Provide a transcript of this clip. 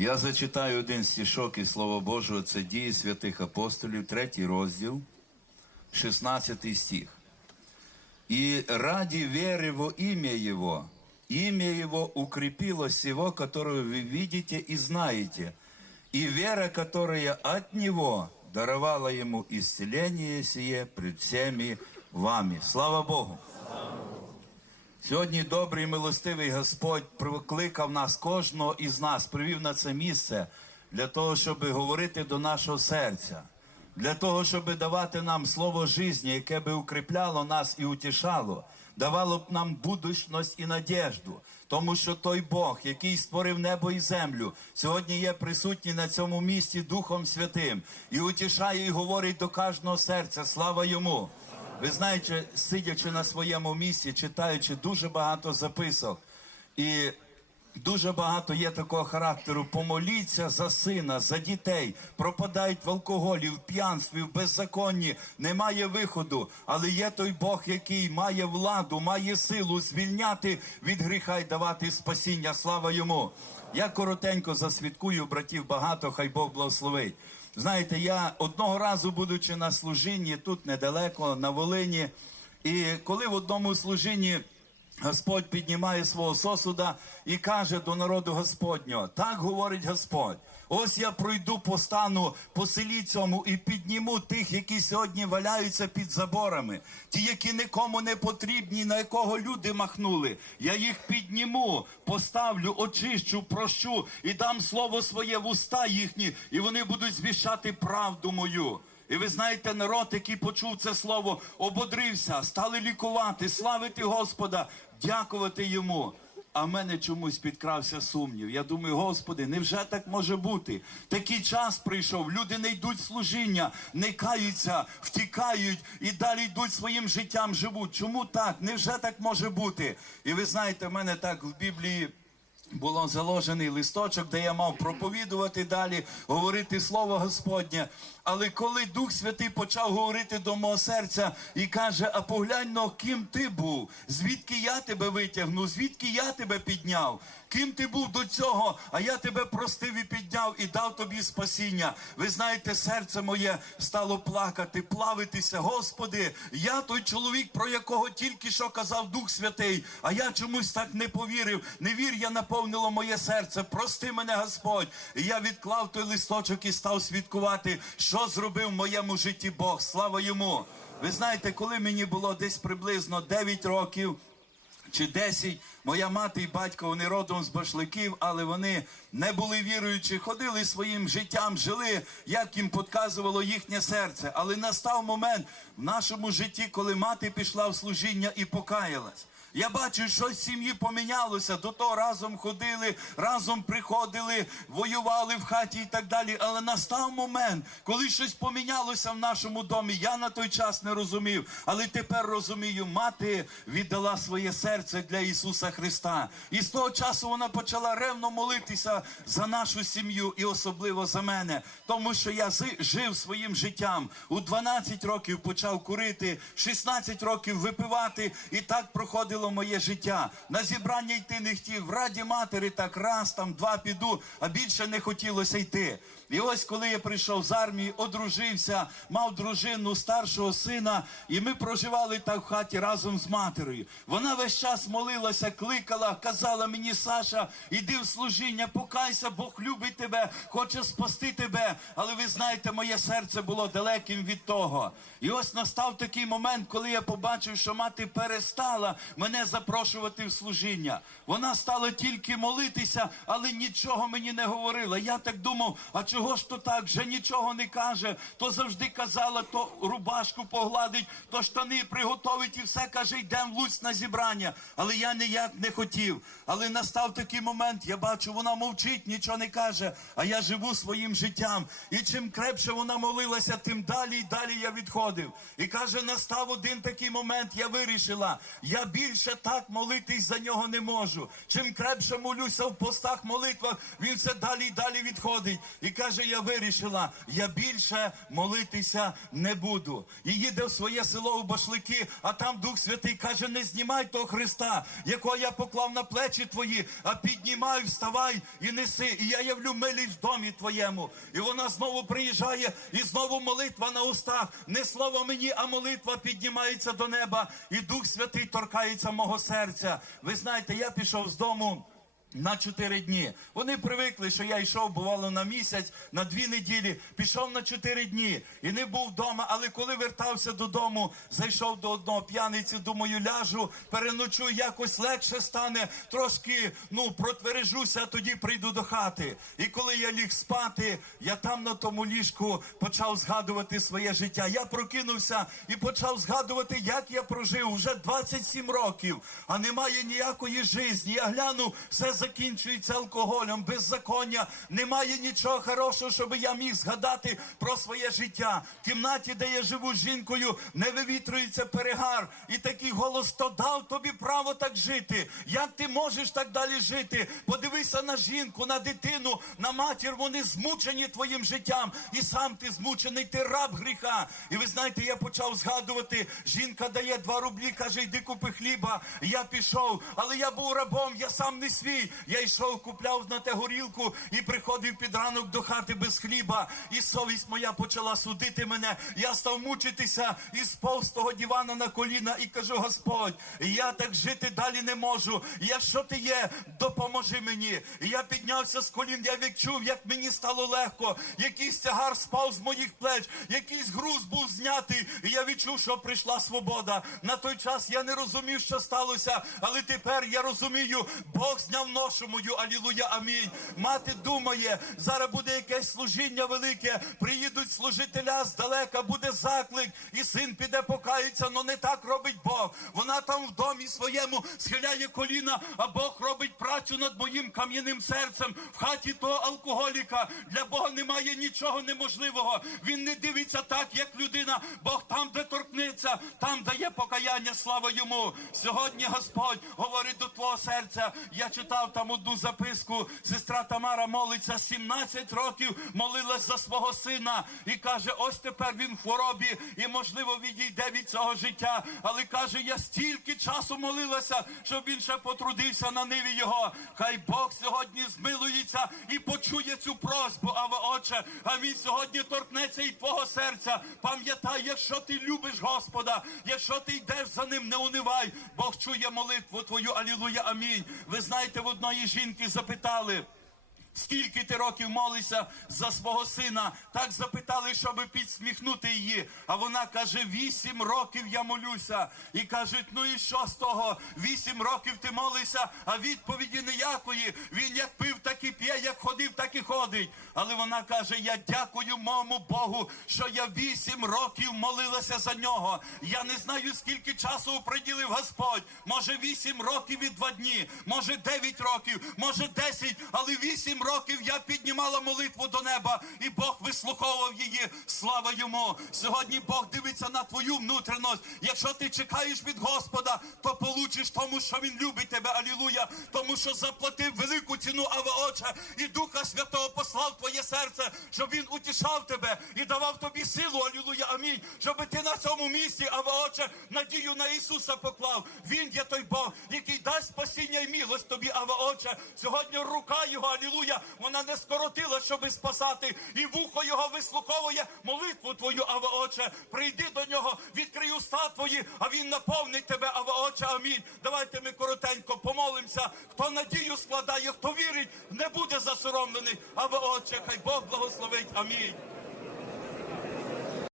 Я зачитаю один стишок із Слова Божого, це дії святих апостолів, третій розділ, 16 стих. И ради веры во имя Его, имя Его укрепило всего, которое вы видите и знаете, и вера, которая от Него даровала Ему исцеление сие пред всеми вами. Слава Богу! Сьогодні добрий милостивий Господь прикликав нас, кожного із нас, привів на це місце для того, щоб говорити до нашого серця, для того, щоб давати нам слово житті, яке би укріпляло нас і утішало, давало б нам будучність і надіжду. Тому що той Бог, який створив небо і землю, сьогодні є присутній на цьому місці Духом Святим і утішає і говорить до кожного серця. Слава йому! Ви знаєте, сидячи на своєму місці, читаючи дуже багато записок, і дуже багато є такого характеру. Помоліться за сина, за дітей, пропадають в алкоголі, в п'янстві, в беззаконні, немає виходу. Але є той Бог, який має владу, має силу звільняти від гріха і давати спасіння. Слава йому! Я коротенько засвідкую братів багато, хай Бог благословить. Знаєте, я одного разу, будучи на служінні, тут недалеко, на Волині, і коли в одному служінні Господь піднімає свого сосуда і каже до народу Господнього, так говорить Господь. Ось я пройду по стану по селі цьому і підніму тих, які сьогодні валяються під заборами, ті, які нікому не потрібні, на якого люди махнули. Я їх підніму, поставлю, очищу, прощу і дам слово своє в уста їхні, і вони будуть звіщати правду мою. І ви знаєте, народ, який почув це слово, ободрився, стали лікувати, славити Господа, дякувати йому. А в мене чомусь підкрався сумнів. Я думаю, Господи, невже так може бути? Такий час прийшов, люди не йдуть служіння, не каються, втікають і далі йдуть своїм життям, живуть. Чому так? Невже так може бути? І ви знаєте, в мене так в Біблії. Було заложений листочок, де я мав проповідувати далі, говорити слово Господнє. Але коли Дух Святий почав говорити до мого серця і каже: А поглянь, но ким ти був, звідки я тебе витягнув, звідки я тебе підняв, ким ти був до цього, а я тебе простив і підняв і дав тобі спасіння. Ви знаєте, серце моє стало плакати, плавитися. Господи, я той чоловік, про якого тільки що казав Дух Святий, а я чомусь так не повірив. Не вір я на Невір'я наповнило моє серце. Прости мене, Господь. І я відклав той листочок і став свідкувати, що зробив в моєму житті Бог. Слава йому! Ви знаєте, коли мені було десь приблизно 9 років чи 10, моя мати і батько, вони родом з башликів, але вони не були віруючі, ходили своїм життям, жили, як їм підказувало їхнє серце. Але настав момент в нашому житті, коли мати пішла в служіння і покаялась. Я бачу, що в сім'ї помінялося. До того разом ходили, разом приходили, воювали в хаті і так далі. Але настав момент, коли щось помінялося в нашому домі. Я на той час не розумів, але тепер розумію, мати віддала своє серце для Ісуса Христа. І з того часу вона почала ревно молитися за нашу сім'ю і особливо за мене, тому що я жив своїм життям. У 12 років почав курити, 16 років випивати, і так проходило моє життя. На зібрання йти не хотів. В раді матері так раз, там два піду, а більше не хотілося йти. І ось коли я прийшов з армії, одружився, мав дружину, старшого сина, і ми проживали так в хаті разом з матерою. Вона весь час молилася, кликала, казала мені, Саша, іди в служіння, покайся, Бог любить тебе, хоче спасти тебе. Але ви знаєте, моє серце було далеким від того. І ось настав такий момент, коли я побачив, що мати перестала мене запрошувати в служіння. Вона стала тільки молитися, але нічого мені не говорила. Я так думав, а чого ж то так? Вже нічого не каже. То завжди казала, то рубашку погладить, то штани приготовить і все каже, йдемо в Луць на зібрання. Але я ніяк не хотів. Але настав такий момент, я бачу, вона мовчить, нічого не каже, а я живу своїм життям. І чим крепше вона молилася, тим далі і далі я відходив. І каже, настав один такий момент, я вирішила, я більше так молитись за нього не можу. Чим крепше молюся в постах молитвах, він все далі і далі відходить. І каже: Я вирішила, я більше молитися не буду. І їде в своє село у Башлики, а там Дух Святий каже: не знімай того Христа, якого я поклав на плечі твої, а піднімай, вставай і неси. І я явлю милість в домі твоєму. І вона знову приїжджає, і знову молитва на устах. Не слово мені, а молитва піднімається до неба, і Дух Святий торкається мого серця. Ви знаєте, я пішов з дому. На чотири дні. Вони привикли, що я йшов, бувало, на місяць, на дві неділі, пішов на чотири дні і не був вдома. Але коли вертався додому, зайшов до одного п'яниці, думаю, ляжу, переночую, якось легше стане, трошки ну, протвережуся, а тоді прийду до хати. І коли я ліг спати, я там на тому ліжку почав згадувати своє життя. Я прокинувся і почав згадувати, як я прожив уже 27 років, а немає ніякої житті. Я глянув, все закінчується алкоголем, беззаконня. Немає нічого хорошого, щоб я міг згадати про своє життя. В кімнаті, де я живу з жінкою, не вивітрюється перегар. І такий голос, то дав тобі право так жити. Як ти можеш так далі жити? Подивися на жінку, на дитину, на матір. Вони змучені твоїм життям. І сам ти змучений, ти раб гріха. І ви знаєте, я почав згадувати. Жінка дає два рублі, каже, йди купи хліба. Я пішов, але я був рабом, я сам не свій. Я йшов, купляв на те горілку і приходив під ранок до хати без хліба. І совість моя почала судити мене. Я став мучитися і сповз того дивана на коліна і кажу: Господь, я так жити далі не можу. Я що ти є? Допоможи мені. Я піднявся з колін, я відчув, як мені стало легко. Якийсь тягар спав з моїх плеч, якийсь груз був знятий. І я відчув, що прийшла свобода. На той час я не розумів, що сталося, але тепер я розумію, Бог зняв мою. Алілуя, амінь. Мати думає, зараз буде якесь служіння велике. Приїдуть служителя здалека, буде заклик, і син піде покається, але не так робить Бог. Вона там в домі своєму схиляє коліна, а Бог робить працю над моїм кам'яним серцем в хаті того алкоголіка. Для Бога немає нічого неможливого. Він не дивиться так, як людина. Бог там, де торкнеться, там дає покаяння. Слава йому. Сьогодні Господь говорить до твого серця. Я читав там одну записку. Сестра Тамара молиться 17 років, молилась за свого сина і каже: ось тепер він в хворобі і, можливо, відійде від цього життя. Але каже, я стільки часу молилася, щоб він ще потрудився на ниві його. Хай Бог сьогодні змилується і почує цю просьбу. А ви, отче, а він сьогодні торкнеться і твого серця. Пам'ятай, якщо ти любиш Господа, якщо ти йдеш за ним, не унивай. Бог чує молитву твою. Алілуя, амінь. Ви знаєте, в одної жінки запитали. Скільки ти років молишся за свого сина? Так запитали, щоб підсміхнути її. А вона каже: вісім років я молюся. І кажуть, ну і що з того? Вісім років ти молишся, а відповіді ніякої. Він як пив, так і п'є, як ходив, так і ходить. Але вона каже: Я дякую моєму Богу, що я вісім років молилася за нього. Я не знаю, скільки часу приділив Господь. Може, вісім років і два дні, може дев'ять років, може десять, але вісім років я піднімала молитву до неба, і Бог вислуховував її. Слава йому! Сьогодні Бог дивиться на твою внутрішність. Якщо ти чекаєш від Господа, то получиш тому, що Він любить тебе. Алілуя! Тому що заплатив велику ціну, Аве Отче, і Духа Святого послав твоє серце, щоб він утішав тебе і давав тобі силу. Алілуя, амінь. Щоб ти на цьому місці, Аве Отче, надію на Ісуса поклав. Він є той Бог, який дасть спасіння і милость тобі, Аве Отче. Сьогодні рука його, алілуя, вона не скоротила, щоби спасати, і вухо його вислуховує молитву твою, Аве Отче. Прийди до нього, відкрий уста твої, а він наповнить тебе, Аве Отче, амінь. Давайте ми коротенько помолимося. Хто надію складає, хто вірить, не буде засоромлений. Аве Отче, хай Бог благословить. Амінь.